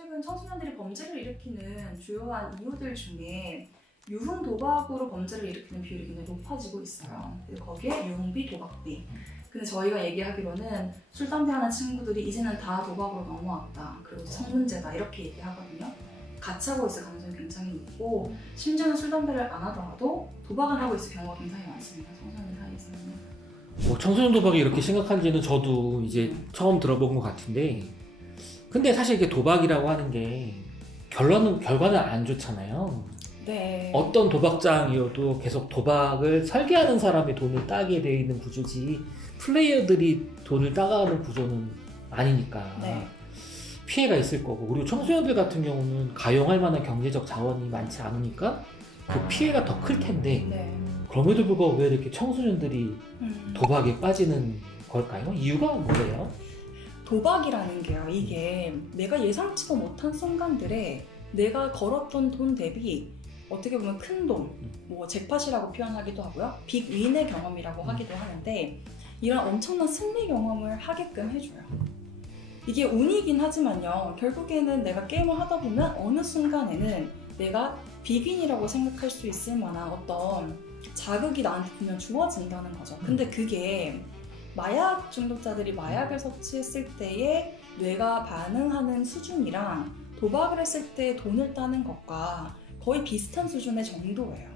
최근 청소년들이 범죄를 일으키는 주요한 이유들 중에 유흥 도박으로 범죄를 일으키는 비율이 굉장히 높아지고 있어요. 그리고 거기에 유흥비, 도박비. 근데 저희가 얘기하기로는 술, 담배 하는 친구들이 이제는 다 도박으로 넘어왔다. 그리고 성문제다. 이렇게 얘기하거든요. 같이 하고 있을 가능성이 굉장히 높고 심지어는 술, 담배를 안 하더라도 도박을 하고 있을 경우가 굉장히 많습니다. 청소년 사이에서는. 청소년 도박이 이렇게 심각한지는 저도 이제 처음 들어본 것 같은데, 근데 사실 이게 도박이라고 하는 게 결과는 안 좋잖아요. 네. 어떤 도박장이어도 계속 도박을 설계하는 사람이 돈을 따게 되어 있는 구조지 플레이어들이 돈을 따가는 구조는 아니니까 네. 피해가 있을 거고, 그리고 청소년들 같은 경우는 가용할 만한 경제적 자원이 많지 않으니까 그 피해가 더 클 텐데 네. 그럼에도 불구하고 왜 이렇게 청소년들이 도박에 빠지는 걸까요? 이유가 뭐예요? 도박이라는 게요, 이게 내가 예상치도 못한 순간들에 내가 걸었던 돈 대비 어떻게 보면 큰 돈, 뭐 잭팟이라고 표현하기도 하고요, 빅윈의 경험이라고 하기도 하는데 이런 엄청난 승리 경험을 하게끔 해줘요. 이게 운이긴 하지만요, 결국에는 내가 게임을 하다 보면 어느 순간에는 내가 빅윈이라고 생각할 수 있을 만한 어떤 자극이 나한테 분명 주어진다는 거죠. 근데 그게 마약 중독자들이 마약을 섭취했을 때의 뇌가 반응하는 수준이랑 도박을 했을 때 돈을 따는 것과 거의 비슷한 수준의 정도예요.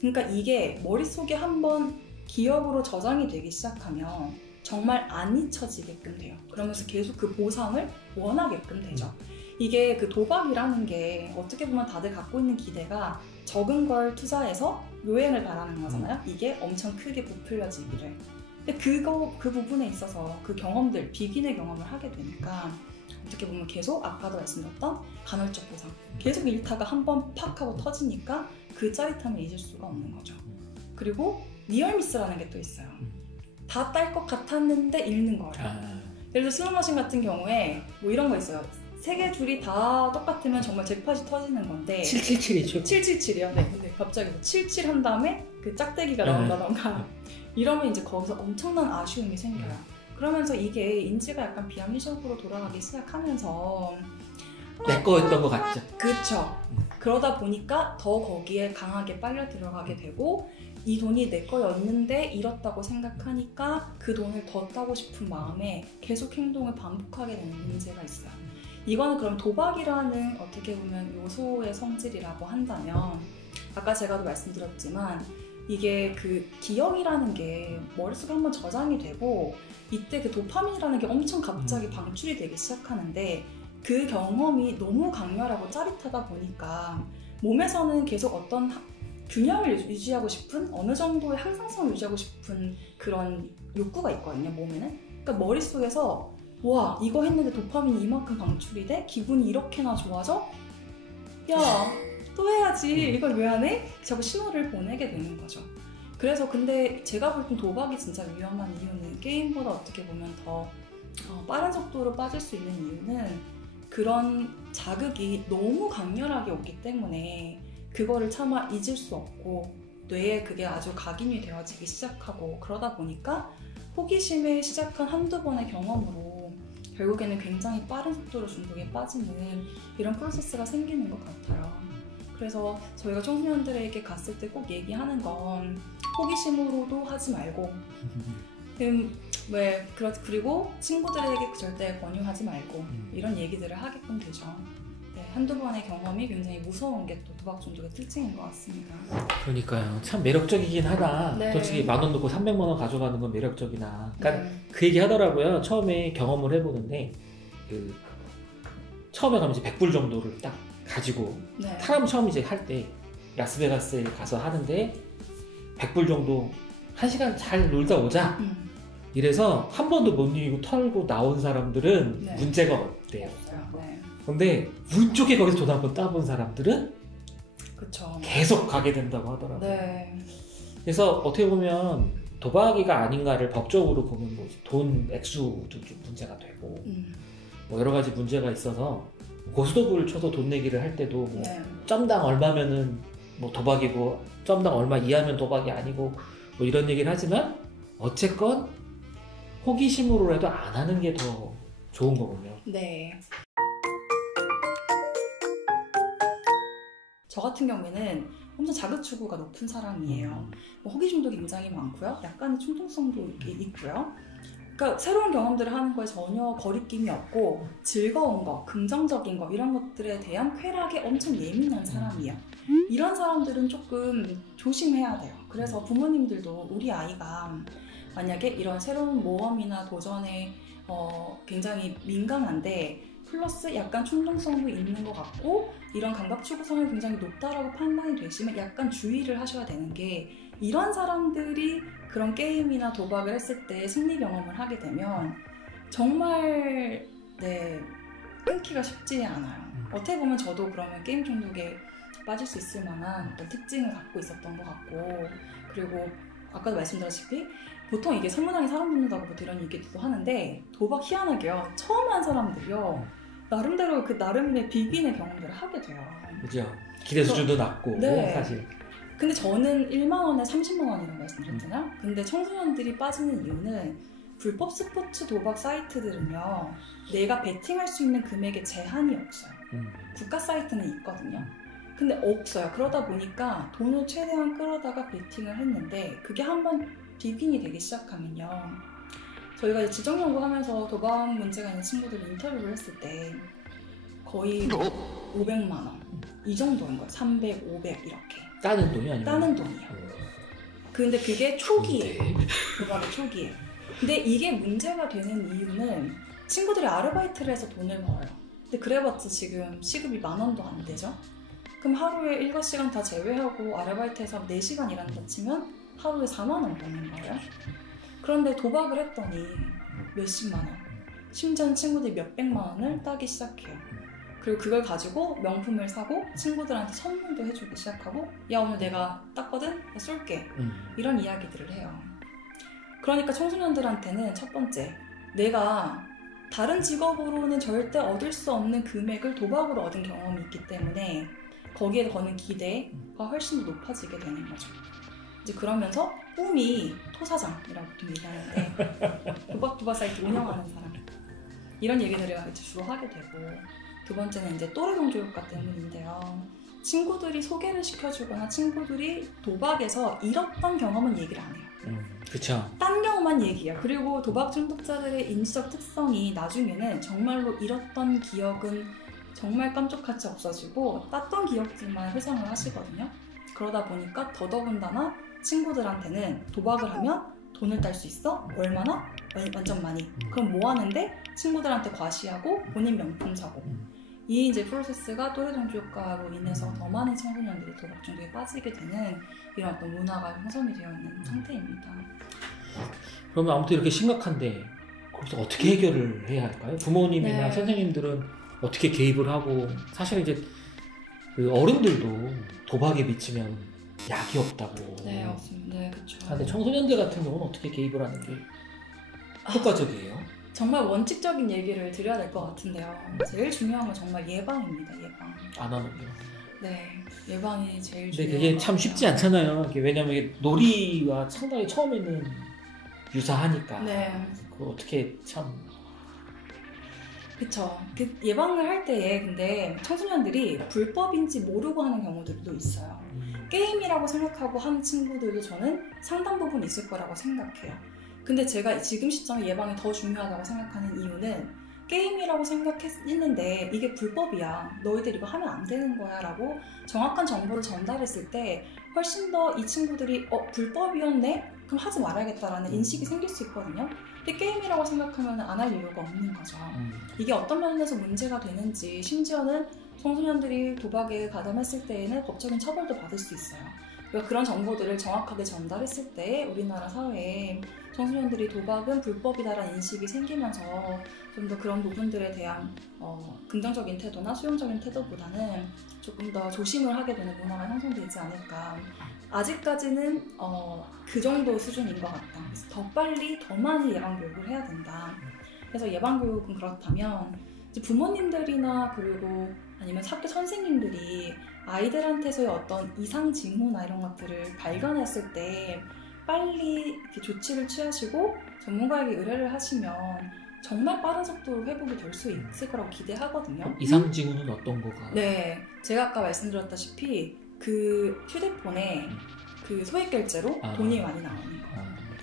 그러니까 이게 머릿속에 한번 기억으로 저장이 되기 시작하면 정말 안 잊혀지게끔 돼요. 그러면서 계속 그 보상을 원하게끔 되죠. 이게 그 도박이라는 게 어떻게 보면 다들 갖고 있는 기대가 적은 걸 투자해서 요행을 바라는 거잖아요. 이게 엄청 크게 부풀려지기를. 근데 그 부분에 있어서 그 경험들, 빅인의 경험을 하게 되니까 어떻게 보면 계속 아까도 말씀드렸던 간헐적 보상, 계속 잃다가 한번 팍 하고 터지니까 그 짜릿함을 잊을 수가 없는 거죠. 그리고 니얼미스라는 게 또 있어요. 다 딸 것 같았는데 잃는 거예요. 예를 들어 슬롯머신 같은 경우에 뭐 이런 거 있어요. 세 개 줄이 다 똑같으면 정말 잭팟이 터지는 건데 777이죠. 777이요. 네. 근데 갑자기 77 한 다음에 그 짝대기가 나온다던가 이러면 이제 거기서 엄청난 아쉬움이 생겨요. 그러면서 이게 인지가 약간 비합리적으로 돌아가기 시작하면서 내 거였던 것 같죠. 그쵸. 그러다 보니까 더 거기에 강하게 빨려 들어가게 되고 이 돈이 내 거였는데 잃었다고 생각하니까 그 돈을 더 따고 싶은 마음에 계속 행동을 반복하게 되는 문제가 있어요. 이거는 그럼 도박이라는 어떻게 보면 요소의 성질이라고 한다면 아까 제가도 말씀드렸지만 이게 그 기억이라는 게 머릿속에 한번 저장이 되고 이때 그 도파민이라는 게 엄청 갑자기 방출이 되기 시작하는데 그 경험이 너무 강렬하고 짜릿하다 보니까 몸에서는 계속 어떤 균형을 유지하고 싶은 어느 정도의 항상성을 유지하고 싶은 그런 욕구가 있거든요, 몸에는. 그러니까 머릿속에서 와, 이거 했는데 도파민이 이만큼 방출이 돼? 기분이 이렇게나 좋아져? 야, 또 해야지. 이걸 왜 안 해? 자꾸 신호를 보내게 되는 거죠. 그래서 근데 제가 볼 땐 도박이 진짜 위험한 이유는 게임보다 어떻게 보면 더 빠른 속도로 빠질 수 있는 이유는 그런 자극이 너무 강렬하게 오기 때문에 그거를 차마 잊을 수 없고 뇌에 그게 아주 각인이 되어지기 시작하고 그러다 보니까 호기심에 시작한 한두 번의 경험으로 결국에는 굉장히 빠른 속도로 중독에 빠지는 이런 프로세스가 생기는 것 같아요. 그래서 저희가 청소년들에게 갔을 때 꼭 얘기하는 건 호기심으로도 하지 말고 그리고 친구들에게 절대 권유하지 말고 이런 얘기들을 하게끔 되죠. 네, 한두 번의 경험이 굉장히 무서운 게 또 도박 중독의 특징인 것 같습니다. 그러니까요. 참 매력적이긴 하다. 네. 솔직히 10,000원 넣고 300만 원 가져가는 건 매력적이나. 그러니까 네. 그 얘기 하더라고요. 처음에 경험을 해보는데 처음에 가면 이제 100불 정도를 딱 가지고 네. 사람 처음 이제 할 때 라스베가스에 가서 하는데 100불 정도 1시간 잘 놀다 오자. 이래서 한 번도 못 이기고 털고 나온 사람들은 네. 문제가 없대요. 네. 근데 운 좋게 거기서 돈 한 번 따본 사람들은 그쵸. 계속 가게 된다고 하더라고요. 네. 그래서 어떻게 보면 도박이가 아닌가를 법적으로 보면 뭐 돈 액수도 좀 문제가 되고 뭐 여러 가지 문제가 있어서 고스톱을 쳐서 돈 내기를 할 때도 뭐 네. 점당 얼마면은 뭐 도박이고 점당 얼마 이하면 도박이 아니고 뭐 이런 얘기를 하지만 어쨌건 호기심으로라도 안 하는 게 더 좋은 거군요. 네. 저 같은 경우에는 엄청 자극 추구가 높은 사람이에요. 뭐 호기심도 굉장히 많고요. 약간의 충동성도 이렇게 있고요. 그러니까 새로운 경험들을 하는 거에 전혀 거리낌이 없고 즐거운 거, 긍정적인 거 이런 것들에 대한 쾌락에 엄청 예민한 사람이에요. 이런 사람들은 조금 조심해야 돼요. 그래서 부모님들도 우리 아이가 만약에 이런 새로운 모험이나 도전에 굉장히 민감한데 플러스 약간 충동성도 있는 것 같고 이런 감각 추구성이 굉장히 높다라고 판단이 되시면 약간 주의를 하셔야 되는 게 이런 사람들이 그런 게임이나 도박을 했을 때 승리 경험을 하게 되면 정말 끊기가 쉽지 않아요. 어떻게 보면 저도 그러면 게임 중독에 빠질 수 있을 만한 어떤 특징을 갖고 있었던 것 같고 그리고 아까도 말씀드렸다시피 보통 이게 선문왕에 사람 붙는다고 뭐 이런 얘기도 하는데 도박 희한하게요. 처음 한 사람들이요. 나름대로 그 나름의 비긴의 경험들을 하게 돼요. 그죠. 기대 수준도 낮고 네. 사실. 근데 저는 1만 원에 30만 원이라고 말씀드렸잖아요. 근데 청소년들이 빠지는 이유는 불법 스포츠 도박 사이트들은요. 내가 베팅할 수 있는 금액에 제한이 없어요. 국가 사이트는 있거든요. 근데 없어요. 그러다 보니까 돈을 최대한 끌어다가 베팅을 했는데 그게 한번 비빙이 되기 시작하면요. 저희가 이제 지정연구하면서 도박 문제가 있는 친구들 인터뷰를 했을 때 거의 500만 원 이 정도인 거예요. 300, 500 이렇게. 따는 돈이 아니면? 따는 돈이요. 근데 그게 초기예요. 도박의 초기에. 근데 이게 문제가 되는 이유는 친구들이 아르바이트를 해서 돈을 벌어요. 근데 그래봤자 지금 시급이 10,000원도 안 되죠. 그럼 하루에 일과 시간 다 제외하고 아르바이트해서 4시간 일한다 치면 하루에 4만 원 버는 거예요. 그런데 도박을 했더니 몇십만 원, 심지어는 친구들이 몇백만 원을 따기 시작해요. 그리고 그걸 가지고 명품을 사고 친구들한테 선물도 해주기 시작하고 야 오늘 내가 땄거든? 나 쏠게. 이런 이야기들을 해요. 그러니까 청소년들한테는 첫 번째, 내가 다른 직업으로는 절대 얻을 수 없는 금액을 도박으로 얻은 경험이 있기 때문에 거기에 거는 기대가 훨씬 더 높아지게 되는 거죠. 이제 그러면서 꿈이 토사장이라고 보통 얘기하는데 도박 사이트 운영하는 사람 이런 얘기들을 이제 주로 하게 되고 두 번째는 이제 또래 동조 효과 때문인데요. 친구들이 소개를 시켜주거나 친구들이 도박에서 잃었던 경험은 얘기를 안 해요. 그쵸. 딴 경우만 얘기해요. 그리고 도박 중독자들의 인지적 특성이 나중에는 정말로 잃었던 기억은 정말 깜짝같이 없어지고 땄던 기억들만 회상을 하시거든요. 그러다 보니까 더더군다나 친구들한테는 도박을 하면 돈을 딸 수 있어? 얼마나? 완전 많이. 그럼 뭐 하는데? 친구들한테 과시하고 본인 명품 사고. 이 이제 프로세스가 또래 동조 효과로 인해서 더 많은 청소년들이 도박 중독에 빠지게 되는 이런 어떤 문화가 형성이 되어 있는 상태입니다. 그러면 아무튼 이렇게 심각한데 거기서 어떻게 해결을 해야 할까요? 부모님이나 선생님들은 어떻게 개입을 하고 사실 이제 그 어른들도 도박에 미치면 약이 없다고. 네, 맞습니다. 네, 그렇죠. 근데 청소년들 같은 경우는 어떻게 개입을 하는 게 효과적이에요? 정말 원칙적인 얘기를 드려야 될 것 같은데요. 제일 중요한 건 정말 예방입니다. 예방. 안 하는데요. 네, 예방이 제일 중요해요. 근데 그게 참 쉽지 않잖아요. 왜냐면 이게 놀이와 상당히 처음에는 유사하니까. 네. 그거 어떻게 참. 그쵸. 그 예방을 할 때에 근데 청소년들이 불법인지 모르고 하는 경우들도 있어요. 게임이라고 생각하고 하는 친구들도 저는 상당 부분 있을 거라고 생각해요. 근데 제가 지금 시점에 예방이 더 중요하다고 생각하는 이유는 게임이라고 생각했는데 이게 불법이야. 너희들 이거 하면 안 되는 거야 라고 정확한 정보를 전달했을 때 훨씬 더 이 친구들이 불법이었네? 그럼 하지 말아야겠다라는 인식이 생길 수 있거든요. 근데 게임이라고 생각하면 안 할 이유가 없는 거죠. 이게 어떤 면에서 문제가 되는지 심지어는 청소년들이 도박에 가담했을 때에는 법적인 처벌도 받을 수 있어요. 그러니까 그런 정보들을 정확하게 전달했을 때 우리나라 사회에 청소년들이 도박은 불법이다라는 인식이 생기면서 좀 더 그런 부분들에 대한 긍정적인 태도나 수용적인 태도보다는 조금 더 조심을 하게 되는 문화가 형성되지 않을까. 아직까지는 그 정도 수준인 것 같다. 그래서 더 빨리 더 많이 예방교육을 해야 된다. 그래서 예방교육은 그렇다면 이제 부모님들이나 그리고 아니면 학교 선생님들이 아이들한테서의 어떤 이상 징후나 이런 것들을 발견했을 때 빨리 이렇게 조치를 취하시고 전문가에게 의뢰를 하시면 정말 빠른 속도로 회복이 될 수 있을 거라고 기대하거든요. 이상 징후는 어떤 거가? 네, 제가 아까 말씀드렸다시피 그 휴대폰에 그 소액 결제로 돈이 많이 나오는 거.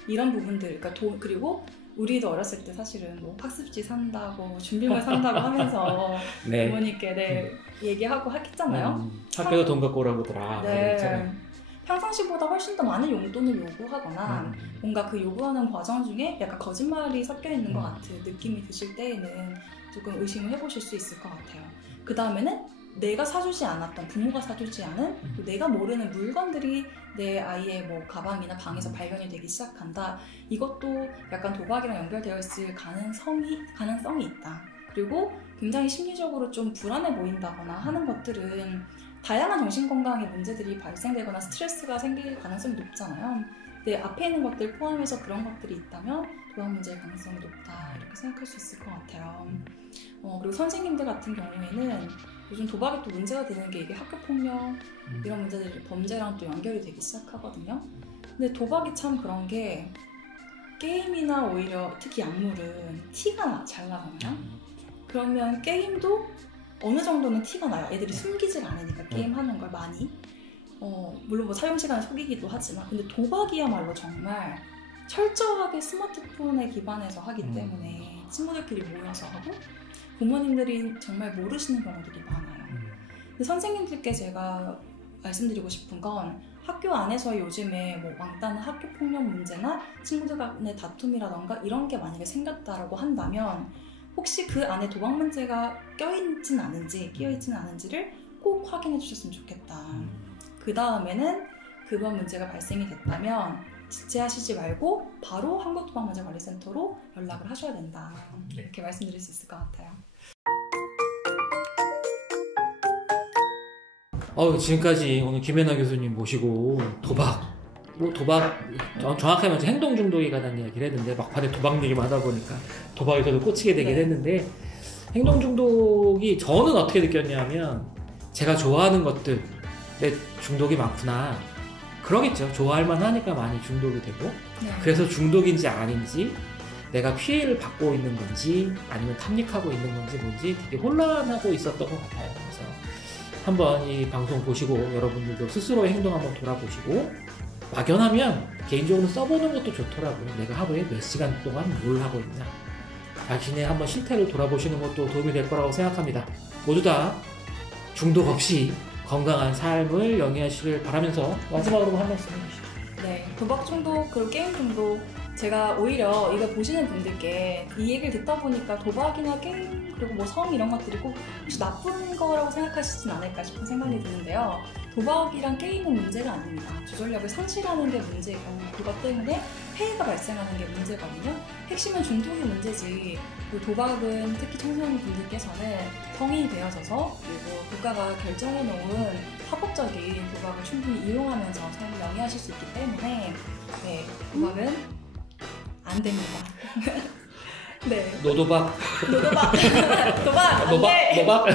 이런 부분들, 그러니까 그리고 우리도 어렸을 때 사실은 뭐 학습지 산다고 준비물 산다고 하면서 네. 부모님께 얘기하고 했잖아요. 학교에서 돈 갖고 오라고 하더라. 네. 평상시보다 훨씬 더 많은 용돈을 요구하거나 뭔가 그 요구하는 과정 중에 약간 거짓말이 섞여 있는 것 같은 느낌이 드실 때에는 조금 의심을 해보실 수 있을 것 같아요. 그 다음에는 내가 사주지 않았던, 부모가 사주지 않은 내가 모르는 물건들이 내 아이의 뭐 가방이나 방에서 발견이 되기 시작한다. 이것도 약간 도박이랑 연결되어 있을 가능성이 있다. 그리고 굉장히 심리적으로 좀 불안해 보인다거나 하는 것들은 다양한 정신건강의 문제들이 발생되거나 스트레스가 생길 가능성이 높잖아요. 근데 앞에 있는 것들 포함해서 그런 것들이 있다면 도박 문제의 가능성이 높다 이렇게 생각할 수 있을 것 같아요. 그리고 선생님들 같은 경우에는 요즘 도박이 또 문제가 되는 게 이게 학교폭력 이런 문제들이 범죄랑 또 연결이 되기 시작하거든요. 근데 도박이 참 그런 게 게임이나 오히려 특히 약물은 티가 잘 나잖아요. 그러면 게임도 어느 정도는 티가 나요. 애들이 숨기질 않으니까 게임하는 걸 많이. 물론 뭐 사용시간을 속이기도 하지만 근데 도박이야말로 정말 철저하게 스마트폰에 기반해서 하기 때문에 친구들끼리 모여서 하고 부모님들이 정말 모르시는 경우들이 많아요. 근데 선생님들께 제가 말씀드리고 싶은 건 학교 안에서 요즘에 뭐 왕따나 학교 폭력 문제나 친구들 간의 다툼이라던가 이런 게 만약에 생겼다라고 한다면 혹시 그 안에 도박 문제가 끼어있진 않은지를 꼭 확인해 주셨으면 좋겠다. 그 다음에는 그런 문제가 발생이 됐다면 지체하시지 말고 바로 한국도박문제관리센터로 연락을 하셔야 된다. 이렇게 말씀드릴 수 있을 것 같아요. 지금까지 오늘 김혜나 교수님 모시고 도박 정확하게 말해서 행동 중독에 관한 이야기를 했는데 막판에 도박 얘기만 하다 보니까 도박에 저도 꽂히게 되긴 했는데 행동 중독이 저는 어떻게 느꼈냐면 제가 좋아하는 것들에 중독이 많구나. 그러겠죠. 좋아할 만하니까 많이 중독이 되고 그래서 중독인지 아닌지 내가 피해를 받고 있는 건지 아니면 탐닉하고 있는 건지 뭔지 되게 혼란하고 있었던 것 같아요. 그래서 한번 이 방송 보시고 여러분들도 스스로의 행동 한번 돌아보시고 막연하면 개인적으로 써보는 것도 좋더라고요. 내가 하루에 몇 시간 동안 뭘 하고 있나 자신의 한번 실태를 돌아보시는 것도 도움이 될 거라고 생각합니다. 모두 다 중독 없이 건강한 삶을 영위하시길 바라면서 마지막으로 한 말씀 해주시죠. 네, 도박 중독 그리고 게임 중독 제가 오히려 이거 보시는 분들께 이 얘기를 듣다 보니까 도박이나 게임 그리고 뭐 성 이런 것들이 꼭 혹시 나쁜 거라고 생각하시진 않을까 싶은 생각이 드는데요. 도박이랑 게임은 문제가 아닙니다. 조절력을 상실하는 게 문제고 그것 때문에 폐해가 발생하는 게 문제거든요. 핵심은 중독이 문제지 도박은 특히 청소년 분들께서는 성인이 되어져서 그리고 국가가 결정해 놓은 합법적인 도박을 충분히 이용하면서 삶을 영위하실 수 있기 때문에 네, 도박은 안 됩니다. 네. 노도박. 도박. 안 돼. 노박.